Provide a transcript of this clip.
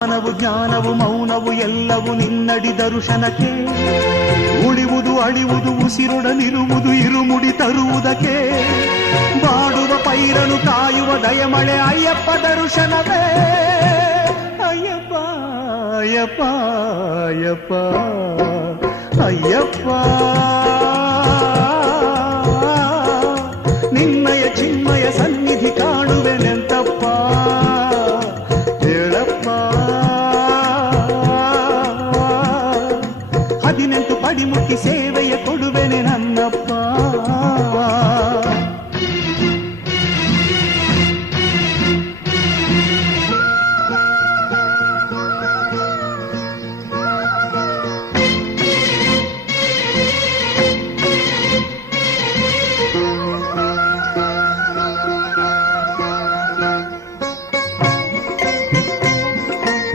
ಜ್ಞಾನವು ಜ್ಞಾನವು ಮೌನವು ಎಲ್ಲವೂ ನಿನ್ನಡಿ ದರ್ಶನಕ್ಕೆ ಉಳಿವುದು ಅಳಿವುದು ಉಸಿರೊಡನಿರುವುದು ಇರುಮುಡಿ ತರುವುದಕ್ಕೆ ಬಾಡುವ ಪೈರನು ಕಾಯುವ ದಯಮಳೆ ಅಯ್ಯಪ್ಪ ದರ್ಶನವೇ ಅಯ್ಯಪ್ಪ ಅಯ್ಯಪ್ಪ ಅಯ್ಯಪ್ಪ ಅಯ್ಯಪ್ಪ